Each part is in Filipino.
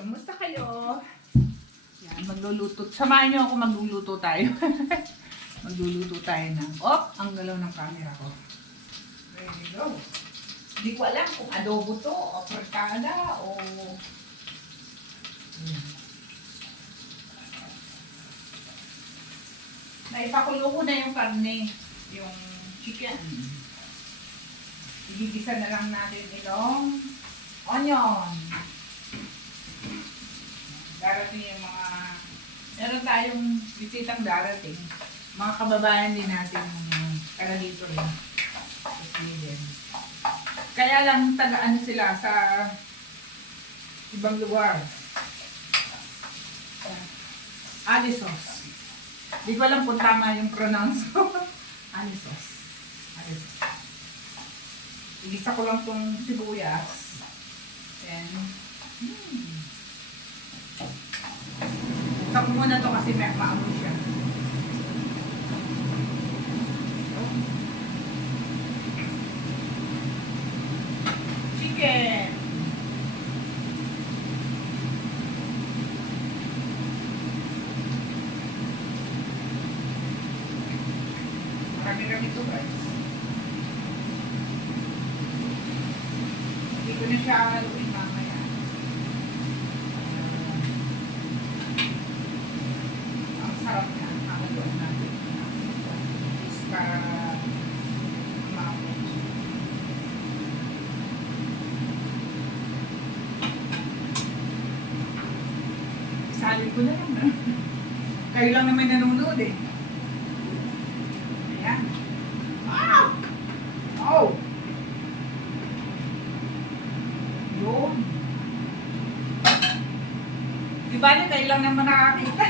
Kamusta kayo? Yan, magluluto. Samahan niyo ako, magluluto tayo. Magluluto tayo ng... ang galaw ng camera ko. There we go. Hindi ko alam kung adobo to, o fritada, o... Naipakulo ko na yung karne, yung chicken. Igigisa na lang natin itong onion. Darating yung mga... Meron tayong bisitang darating. Mga kababayan din natin yung taga dito rin. Sa Sweden. Kaya lang tagaan sila sa ibang lugar. Alisos. Di ko alam kung tama yung pronounce ko. Alisos. Alisos. Igisa ko lang tong sibuyas. Then, Isa ko muna to kasi may maamoy siya. Chicken. Marami-rami ito guys. Hindi ko na siya haluin mamaya. Ang sarap niya. Haluin natin. Just para maamoy. Isalin ko na lang na. Kayo lang naman nanonood eh. Ayan. Wow! Oh! Yun. Di ba na kayo lang naman nakakita?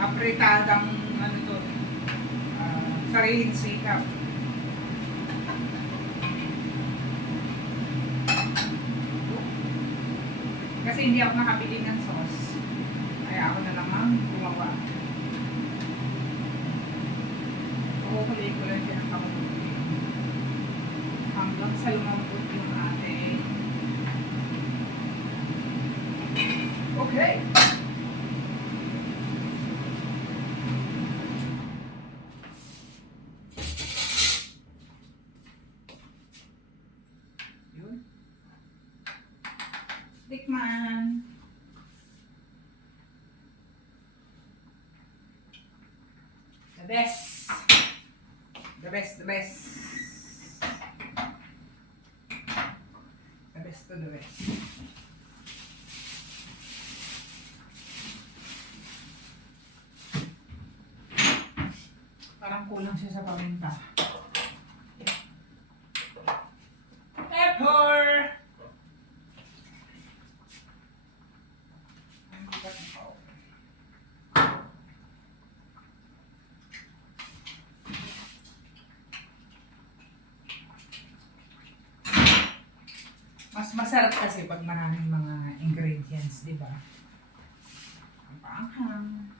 Apretadang ano to, sariling sikap. Kasi hindi ako nakabili ng sauce. Kaya ako na lang gumawa. Kukukulay ko lang siya ng kamuti. Hanggang sa lumambot yung ating. Okay. Yun. Tikman. The best. The best, the best. The best to the best. Parang kulang siya sa paminta. Pepper! Mas masarap kasi pag maraming mga ingredients, di ba? Ang paanghang.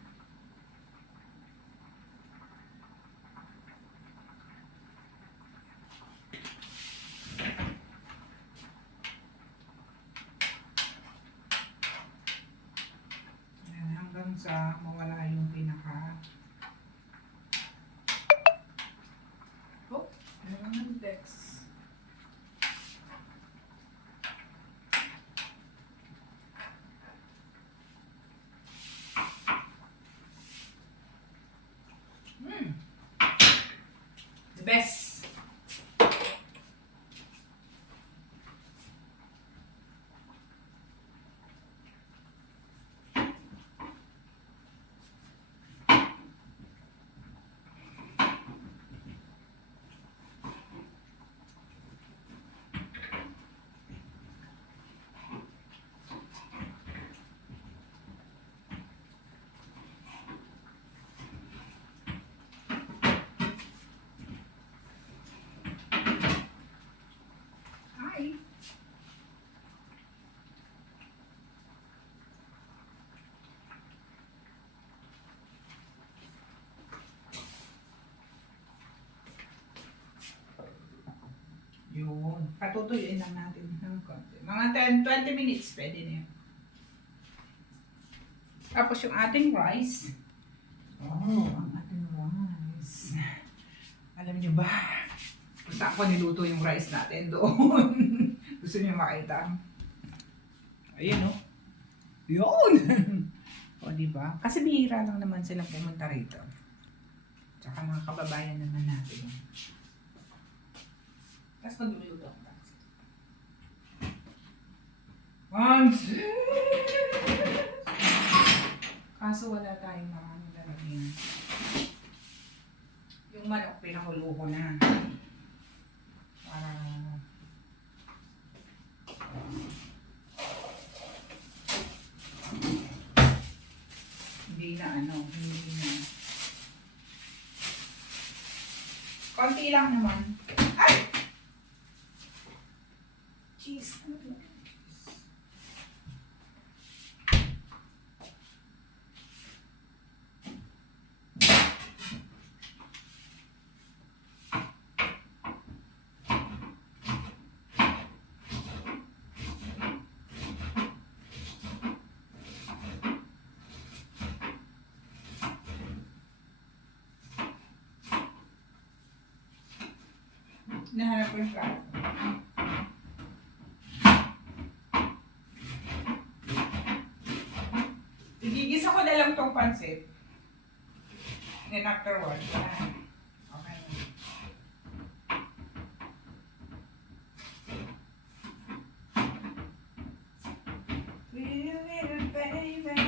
Ayan, hanggang sa mawala yung pinaka... Oh, ano naman text? The best. Yun. Patutuyuin lang natin ng konti. Mga 10-20 minutes, pwede na yun. Tapos yung ating rice. Oh, ang ating rice. Alam niyo ba? Kung saan ko niluto yung rice natin doon. Gusto niyo makita? Ayun, oh. Yun! O, diba? Kasi bihira lang naman silang pumunta rito. Tsaka mga kababayan naman natin. Tapos magluluto ang pansit. Pansit! Kaso wala tayong maraming lalagyan. Yung manok, pinakulo ko na. Para... hindi na. Konti lang naman. Ay! Cheese. Nahanap ko yung plato. Igigisa ko na lang tong pansit. Then afterwards, okay. Little baby.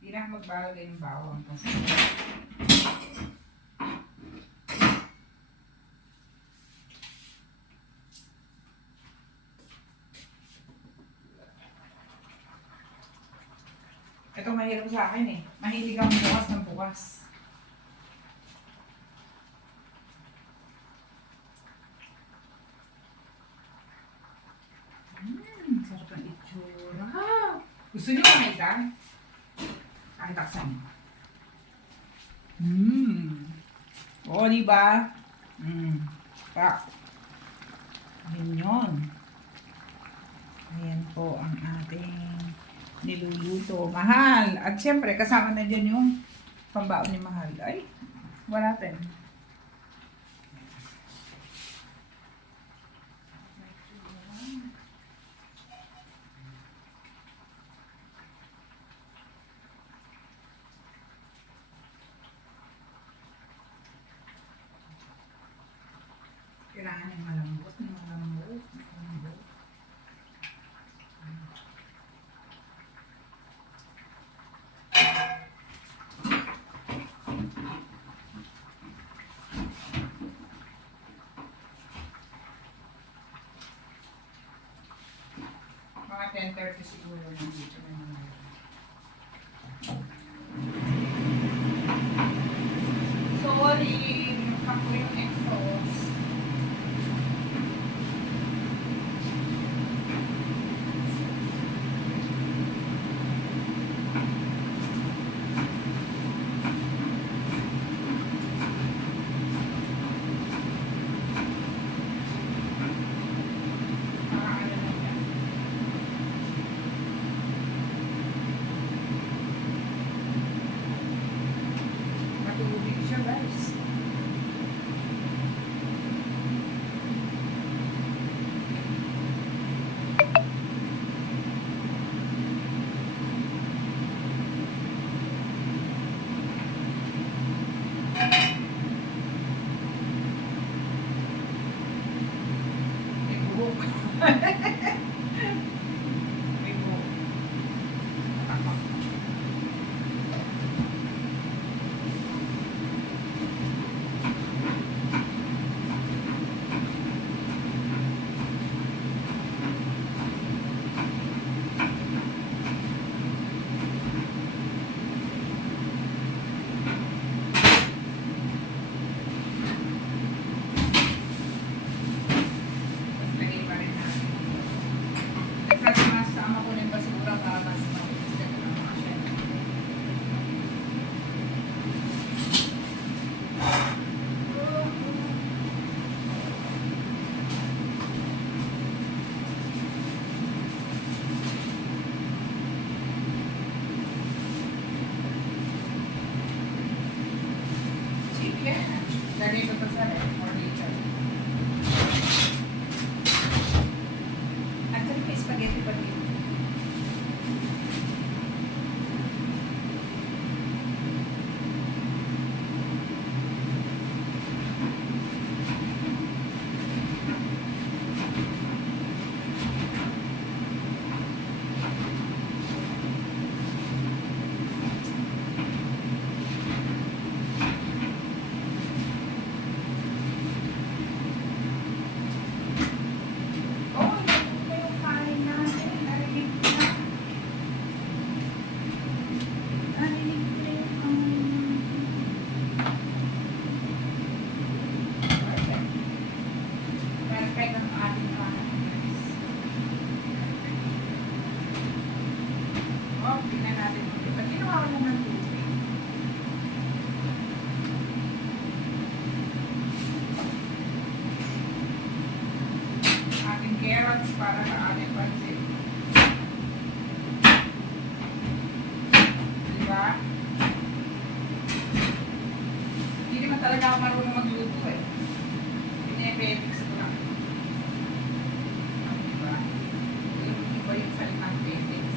Hindi na magbalagay ng bawang kasi. Ito mahirap sa akin eh. Mahilig akong bukas ng bukas. Sarap ng itsura. Gusto niyo makita? Kahit taksan. Oo, diba? Pa. Ganyan. Ayan po ang ating niluluto. Mahal. At syempre, kasama na dyan yung pambaon ni Mahal. Ay, wala natin. Kailangan yung malambot. Mga 10:30 siguro nandito na naman. Sorry, binuksan ko yung exhaust. prito to sa ref or later. Actually, may spaghetti pa dito. Oh, ito yung kain natin. Narinig ko na. Narinig ko na yung perfect. Perfect ang ating kain, guys. Oh, tingnan natin. Ba't ginawa ko lang ng tubig? Ating carrots para sa ating pansit. Diba? Hindi naman talaga ako marunong magluto eh. Pinepemix ko lang. Diba? Yung iba yung salitang pemix.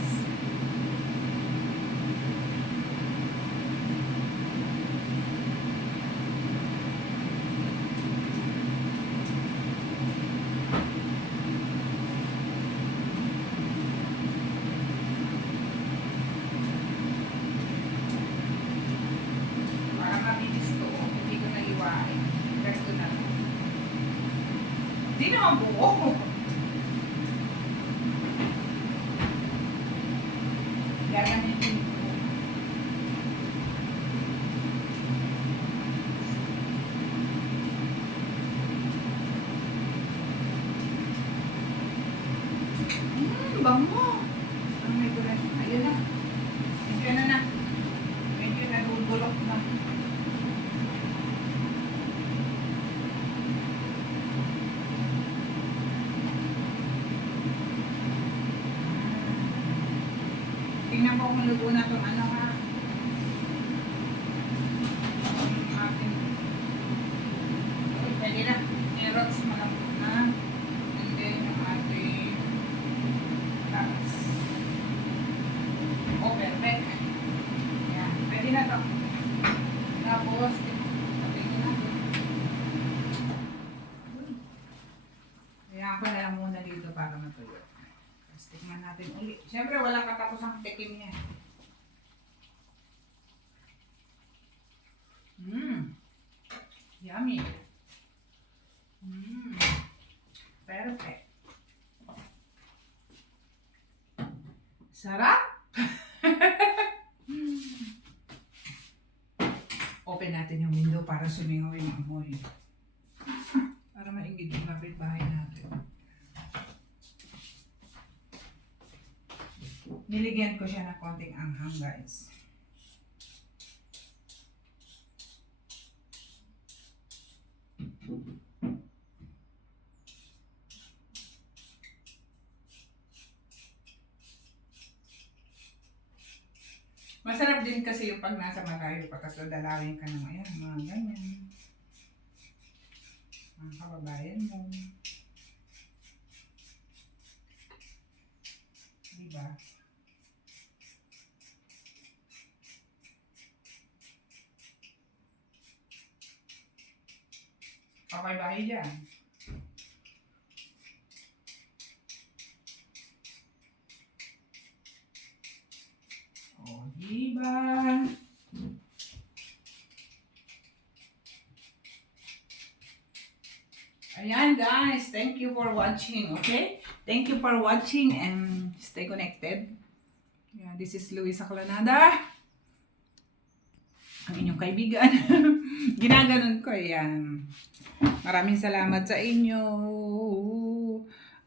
Para mabilis to, hindi ko naiwain. Ganito na lang. Hindi naman buo. Gagamitin ko. Bango. Ang may gulas. Ayun na. Medyo na na. Medyo nadudulok na. Tingnan po kung luto na itong ano ha. Ang ating. Pwede na. Carrots malambot na. And then yung ating carrots. Oh, perfect. Yan. Pwede na ito. Tapos, tingnan natin. Kaya ko na lang muna dito para matuyo. Tapos tikman natin ulit. Siyempre, walang katapos ang tikim niya. Yummy. Perfect. Sarap! Open natin yung window para sumingaw yung amoy. Para maingid yung kapitbahay natin. Niligyan ko siya ng konting anghang, guys. Masarap din kasi yung pag nasa malayo pa, tapos dadalawin ka ng ayan, mga ganyan. Mga kababayan mo. Diba? Okay ba kayo dyan? O, diba? Ayan guys, thank you for watching, okay? Thank you for watching and stay connected. Yeah, this is Luisa Clanada. Ang inyong kaibigan. Ginaganon ko, yan. Maraming salamat sa inyo.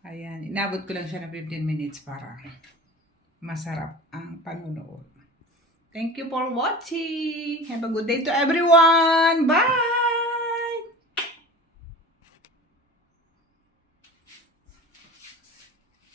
Ayan, inabot ko lang siya ng 15 minutes para masarap ang panunood. Thank you for watching. Have a good day to everyone. Bye!